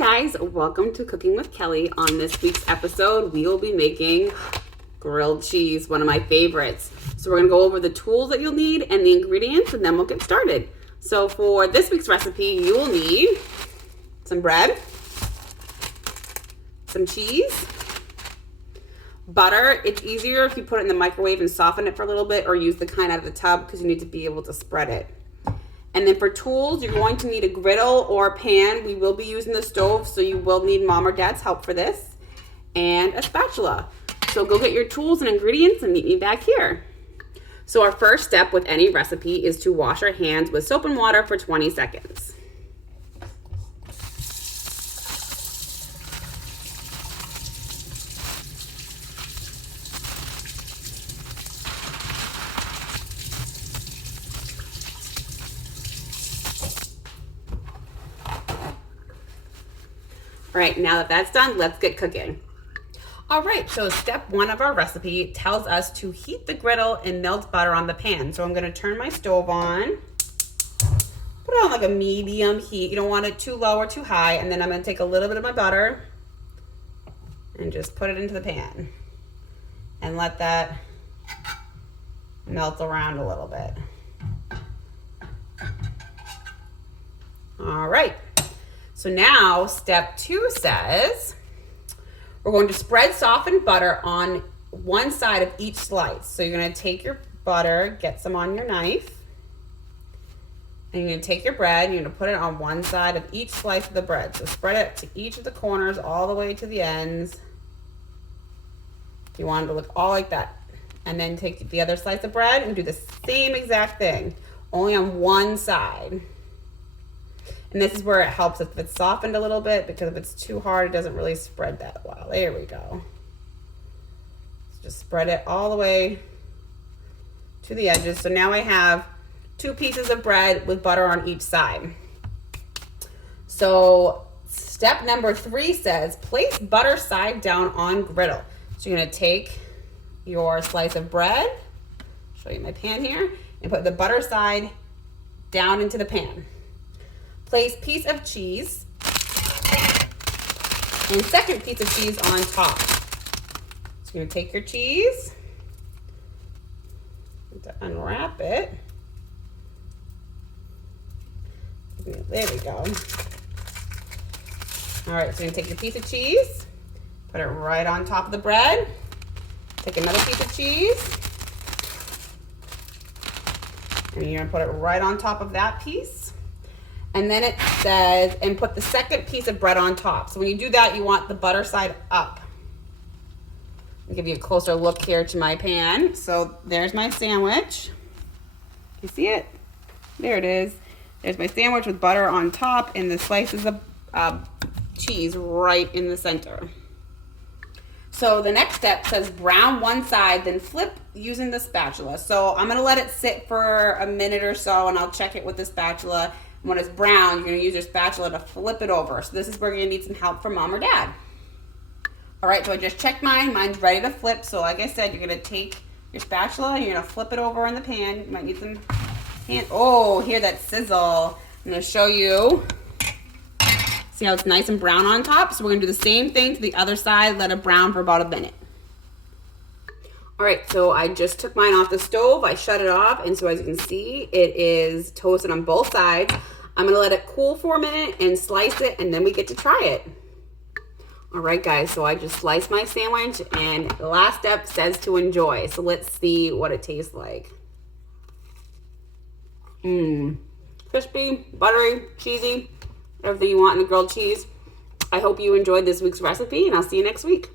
guys, welcome to Cooking with Kelly. On this week's episode, we will be making grilled cheese, one of my favorites. So we're gonna go over the tools that you'll need and the ingredients, and then we'll get started. So for this week's recipe, you will need some bread, some cheese, butter. It's easier if you put it in the microwave and soften it for a little bit, or use the kind out of the tub because you need to be able to spread it. And then for tools, you're going to need a griddle or a pan. We will be using the stove, so you will need mom or dad's help for this, and a spatula. So go get your tools and ingredients and meet me back here. So our first step with any recipe is to wash our hands with soap and water for 20 seconds. All right, now that that's done, let's get cooking. All right, so step one of our recipe tells us to heat the griddle and melt butter on the pan. So I'm gonna turn my stove on, put it on like a medium heat. You don't want it too low or too high. And then I'm gonna take a little bit of my butter and just put it into the pan and let that melt around a little bit. All right. So now step two says we're going to spread softened butter on one side of each slice. So you're going to take your butter, get some on your knife, and you're going to take your bread and you're going to put it on one side of each slice of the bread. So spread it to each of the corners all the way to the ends. You want it to look all like that. And then take the other slice of bread and do the same exact thing, only on one side. And this is where it helps if it's softened a little bit, because if it's too hard, it doesn't really spread that well. There we go. Just spread it all the way to the edges. So now I have 2 pieces of bread with butter on each side. So step number 3 says place butter side down on griddle. So you're gonna take your slice of bread, show you my pan here, and put the butter side down into the pan. Place piece of cheese and second piece of cheese on top. So you're gonna take your cheese, to unwrap it. There we go. All right, so you're gonna take your piece of cheese, put it right on top of the bread. Take another piece of cheese, and you're gonna put it right on top of that piece. And then it says, and put the second piece of bread on top. So when you do that, you want the butter side up. I'll give you a closer look here to my pan. So there's my sandwich. You see it? There it is. There's my sandwich with butter on top and the slices of cheese right in the center. So the next step says brown one side, then flip using the spatula. So I'm gonna let it sit for a minute or so, and I'll check it with the spatula. When it's brown, you're gonna use your spatula to flip it over. So this is where you're gonna need some help from mom or dad. All right, so I just checked mine. Mine's ready to flip. So like I said, you're gonna take your spatula and you're gonna flip it over in the pan. You might need some hand. Oh, hear that sizzle. I'm gonna show you. See how it's nice and brown on top? So we're gonna do the same thing to the other side, let it brown for about a minute. All right, so I just took mine off the stove. I shut it off, and so as you can see, it is toasted on both sides. I'm gonna let it cool for a minute and slice it, and then we get to try it. All right, guys, so I just sliced my sandwich, and the last step says to enjoy. So let's see what it tastes like. Crispy, buttery, cheesy, everything you want in a grilled cheese. I hope you enjoyed this week's recipe, and I'll see you next week.